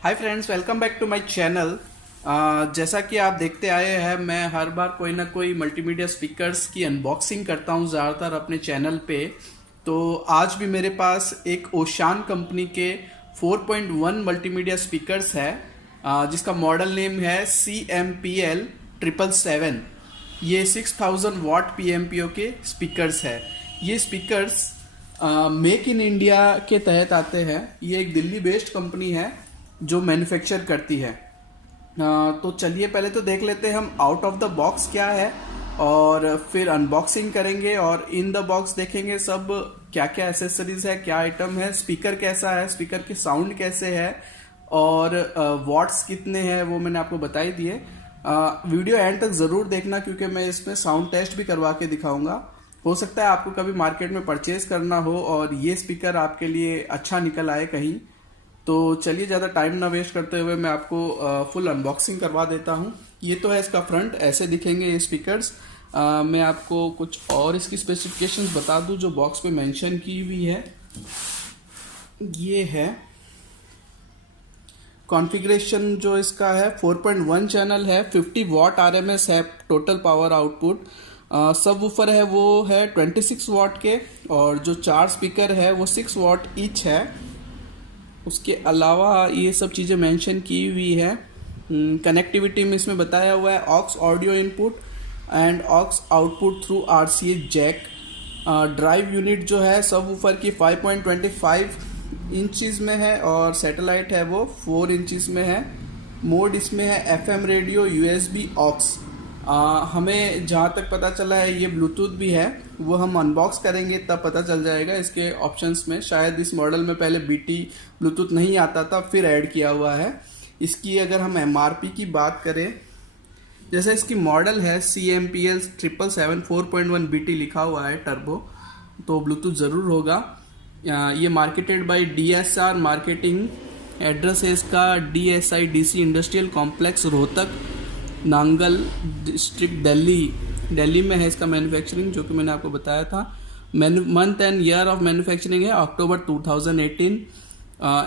Hi friends, welcome back to my channel. जैसा कि आप देखते आए हैं, मैं हर बार कोई ना कोई मल्टीमीडिया स्पीकर्स की अनबॉक्सिंग करता हूं ज़्यादातर अपने चैनल पे। तो आज भी मेरे पास एक ओशान कंपनी के 4.1 मल्टीमीडिया स्पीकर्स है, जिसका मॉडल नेम है CMPL 777। ये 6000 वाट PMPO के स्पीकर्स है। ये स्पीकर्स मेक इन इंडिया के तहत आते हैं। ये एक दिल्ली बेस्ड कंपनी है जो मैन्युफैक्चर करती है। तो चलिए पहले तो देख लेते हैं हम आउट ऑफ द बॉक्स क्या है, और फिर अनबॉक्सिंग करेंगे और इन द बॉक्स देखेंगे सब क्या क्या एसेसरीज है, क्या आइटम है, स्पीकर कैसा है, स्पीकर के साउंड कैसे है और वॉट्स कितने हैं वो मैंने आपको बता ही दिए। वीडियो एंड तक ज़रूर देखना क्योंकि मैं इसमें साउंड टेस्ट भी करवा के दिखाऊंगा। हो सकता है आपको कभी मार्केट में परचेज करना हो और ये स्पीकर आपके लिए अच्छा निकल आए कहीं। तो चलिए ज़्यादा टाइम ना वेस्ट करते हुए मैं आपको फुल अनबॉक्सिंग करवा देता हूँ। ये तो है इसका फ्रंट, ऐसे दिखेंगे ये स्पीकर्स। मैं आपको कुछ और इसकी स्पेसिफिकेशंस बता दूँ जो बॉक्स पे मेंशन की हुई है। ये है कॉन्फ़िगरेशन जो इसका है, 4.1 चैनल है, 50 वाट RMS है टोटल पावर आउटपुट। सब वूफर है वो है 26 वाट के, और जो 4 स्पीकर है वो 6 वाट ईच है। उसके अलावा ये सब चीज़ें मेंशन की हुई है। कनेक्टिविटी में इसमें बताया हुआ है aux audio input and aux output through RCA jack. Drive unit जो है सब वूफर की 5.25 इंचज़ में है और सैटेलाइट है वो 4 इंचज़ में है। मोड इसमें है FM रेडियो, USB, ऑक्स। हमें जहाँ तक पता चला है ये ब्लूटूथ भी है, वो हम अनबॉक्स करेंगे तब पता चल जाएगा इसके ऑप्शंस में। शायद इस मॉडल में पहले BT ब्लूटूथ नहीं आता था, फिर ऐड किया हुआ है। इसकी अगर हम MRP की बात करें, जैसे इसकी मॉडल है CMPL 777 4.1 BT लिखा हुआ है टर्बो, तो ब्लूटूथ ज़रूर होगा। ये marketed bye DSR marketing. Address है इसका DSI DC industrial complex, Rohtak, Nangal district, Delhi में है इसका मैन्युफैक्चरिंग, जो कि मैंने आपको बताया था। Month and year of manufacturing है अक्टूबर 2018।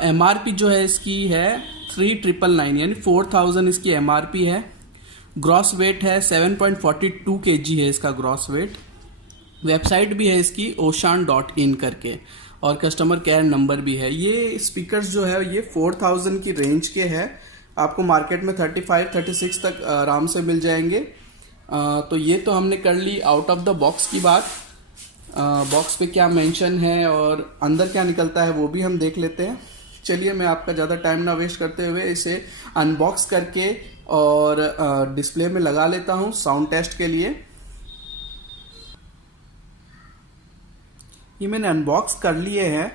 MRP जो है इसकी है 3999 यानी 4000 इसकी MRP है। ग्रॉस वेट है 7.42 kg है इसका ग्रॉस वेट। वेबसाइट भी है इसकी oshan.in करके, और कस्टमर केयर नंबर भी है। ये स्पीकर्स जो है ये 4000 की रेंज के है। आपको मार्केट में 35-36 तक आराम से मिल जाएंगे। तो ये तो हमने कर ली आउट ऑफ द बॉक्स की बात। बॉक्स पे क्या मेंशन है और अंदर क्या निकलता है वो भी हम देख लेते हैं। चलिए मैं आपका ज़्यादा टाइम ना वेस्ट करते हुए इसे अनबॉक्स करके और डिस्प्ले में लगा लेता हूँ साउंड टेस्ट के लिए। ये मैंने अनबॉक्स कर लिए हैं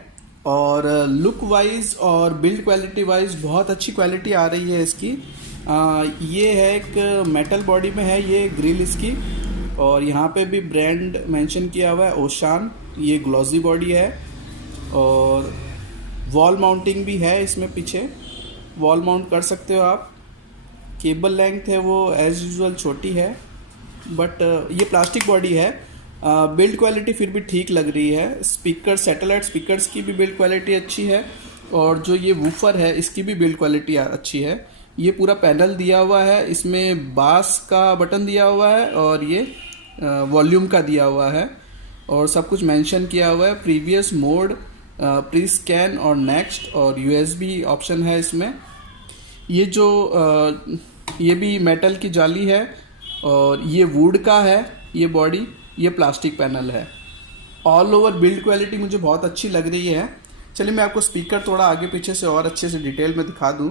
और लुक वाइज और बिल्ड क्वालिटी वाइज बहुत अच्छी क्वालिटी आ रही है इसकी। ये है एक मेटल बॉडी में है ये ग्रिल इसकी, और यहाँ पे भी ब्रांड मेंशन किया हुआ है ओशान। ये ग्लॉसी बॉडी है और वॉल माउंटिंग भी है इसमें, पीछे वॉल माउंट कर सकते हो आप। केबल लेंथ है वो एज यूजुअल छोटी है, बट ये प्लास्टिक बॉडी है। बिल्ड क्वालिटी फिर भी ठीक लग रही है। स्पीकर, सैटेलाइट स्पीकर्स की भी बिल्ड क्वालिटी अच्छी है, और जो ये वूफर है इसकी भी बिल्ड क्वालिटी अच्छी है। ये पूरा पैनल दिया हुआ है, इसमें बास का बटन दिया हुआ है और ये वॉल्यूम का दिया हुआ है, और सब कुछ मेंशन किया हुआ है। प्रीवियस मोड, प्री स्कैन और नेक्स्ट, और USB ऑप्शन है इसमें। ये जो ये भी मेटल की जाली है, और ये वुड का है ये बॉडी, ये प्लास्टिक पैनल है। ऑल ओवर बिल्ड क्वालिटी मुझे बहुत अच्छी लग रही है। चलिए मैं आपको स्पीकर थोड़ा आगे पीछे से और अच्छे से डिटेल में दिखा दूं।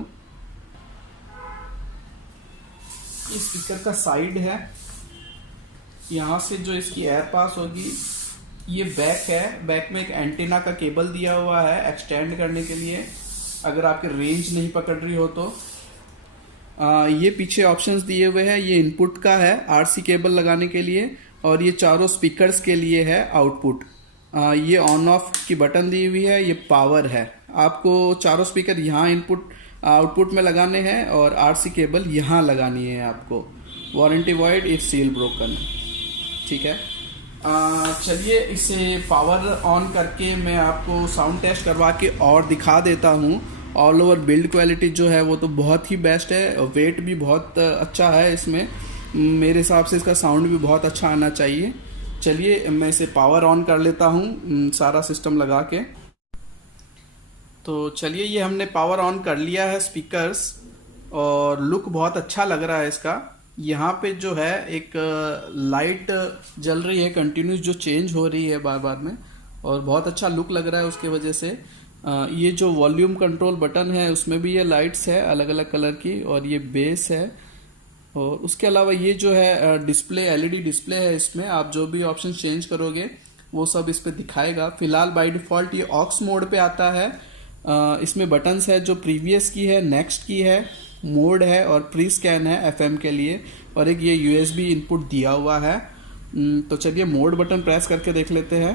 ये स्पीकर का साइड है, यहाँ से जो इसकी एयर पास होगी। ये बैक है, बैक में एक एंटीना का केबल दिया हुआ है एक्सटेंड करने के लिए, अगर आपके रेंज नहीं पकड़ रही हो तो। ये पीछे ऑप्शंस दिए हुए हैं। ये इनपुट का है RC केबल लगाने के लिए, और ये चारों स्पीकर्स के लिए है आउटपुट। ये ऑन ऑफ की बटन दी हुई है, ये पावर है। आपको चारों स्पीकर यहाँ इनपुट आउटपुट में लगाने हैं और RC केबल यहाँ लगानी है आपको। Warranty void if seal broken, ठीक है। चलिए इसे पावर ऑन करके मैं आपको साउंड टेस्ट करवा के और दिखा देता हूँ, ऑल ओवर बिल्ड क्वालिटी जो है वो तो बहुत ही बेस्ट है, वेट भी बहुत अच्छा है इसमें। मेरे हिसाब से इसका साउंड भी बहुत अच्छा आना चाहिए। चलिए मैं इसे पावर ऑन कर लेता हूँ सारा सिस्टम लगा के। तो चलिए ये हमने पावर ऑन कर लिया है स्पीकर्स, और लुक बहुत अच्छा लग रहा है इसका। यहाँ पे जो है एक लाइट जल रही है कंटिन्यूस, जो चेंज हो रही है बार बार में, और बहुत अच्छा लुक लग रहा है उसके वजह से। ये जो वॉल्यूम कंट्रोल बटन है उसमें भी ये लाइट्स है अलग अलग कलर की, और ये बेस है। और उसके अलावा ये जो है डिस्प्ले, एलईडी डिस्प्ले है, इसमें आप जो भी ऑप्शन चेंज करोगे वो सब इस पे दिखाएगा। फिलहाल बाय डिफॉल्ट ये ऑक्स मोड पे आता है। इसमें बटन्स है जो प्रीवियस की है, नेक्स्ट की है, मोड है और प्री स्कैन है एफएम के लिए, और एक ये यूएसबी इनपुट दिया हुआ है। तो चलिए मोड बटन प्रेस करके देख लेते हैं।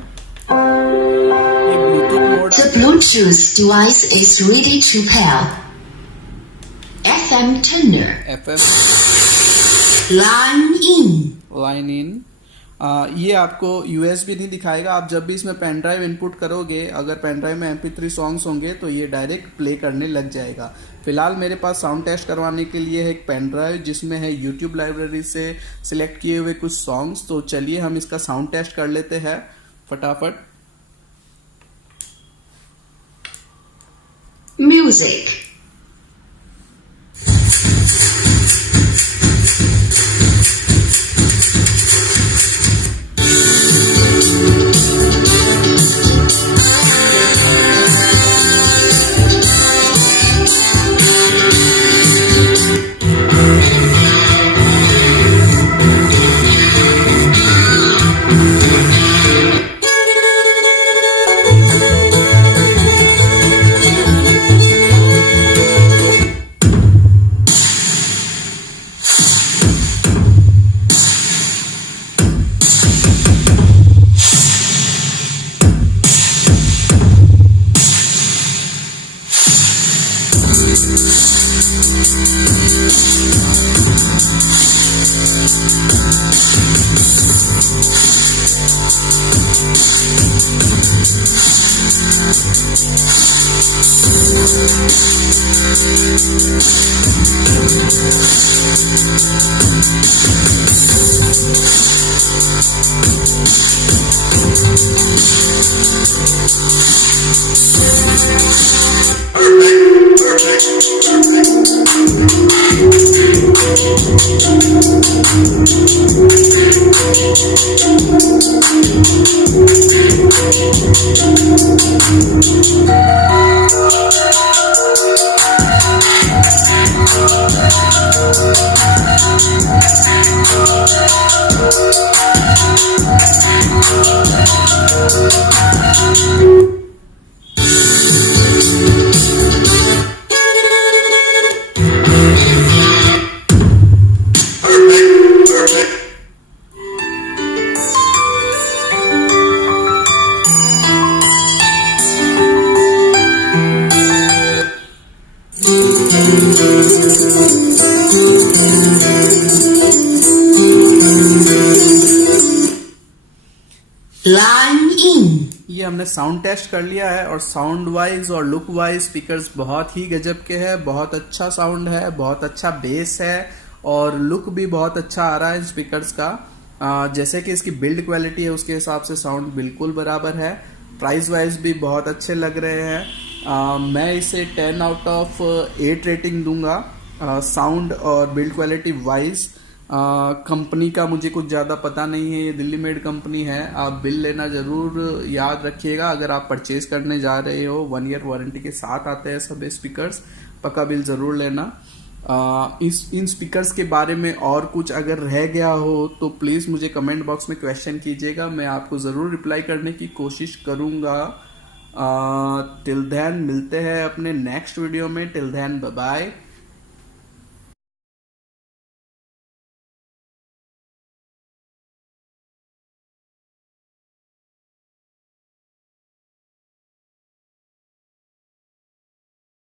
ये Bluetooth mode The Bluetooth device is ready to pair. FM tuner. FM Line in. Line in. ये आपको यूएसबी नहीं दिखाएगा। आप जब भी इसमें पेन ड्राइव इनपुट करोगे, अगर पेन ड्राइव में MP3 सॉन्ग्स होंगे तो ये डायरेक्ट प्ले करने लग जाएगा। फिलहाल मेरे पास साउंड टेस्ट करवाने के लिए है एक पेन ड्राइव जिसमें है यूट्यूब लाइब्रेरी से सिलेक्ट किए हुए कुछ सॉन्ग्स। तो चलिए हम इसका साउंड टेस्ट कर लेते हैं फटाफट। Music. Line in. ये हमने साउंड टेस्ट कर लिया है, और साउंड वाइज और लुक वाइज स्पीकर्स बहुत ही गजब के हैं। बहुत अच्छा साउंड है, बहुत अच्छा बेस है, और लुक भी बहुत अच्छा आ रहा है स्पीकर्स का। जैसे कि इसकी बिल्ड क्वालिटी है उसके हिसाब से साउंड बिल्कुल बराबर है। प्राइस वाइज भी बहुत अच्छे लग रहे हैं। मैं इसे 10 आउट ऑफ 8 रेटिंग दूंगा साउंड और बिल्ड क्वालिटी वाइज। कंपनी का मुझे कुछ ज़्यादा पता नहीं है, ये दिल्ली मेड कंपनी है। आप बिल लेना ज़रूर याद रखिएगा अगर आप परचेज करने जा रहे हो। 1 ईयर वारंटी के साथ आते हैं सब स्पीकर्स, पक्का बिल ज़रूर लेना। इन स्पीकर्स के बारे में और कुछ अगर रह गया हो तो प्लीज़ मुझे कमेंट बॉक्स में क्वेश्चन कीजिएगा, मैं आपको ज़रूर रिप्लाई करने की कोशिश करूँगा। टिल देन मिलते हैं अपने नेक्स्ट वीडियो में। Till then bye bye.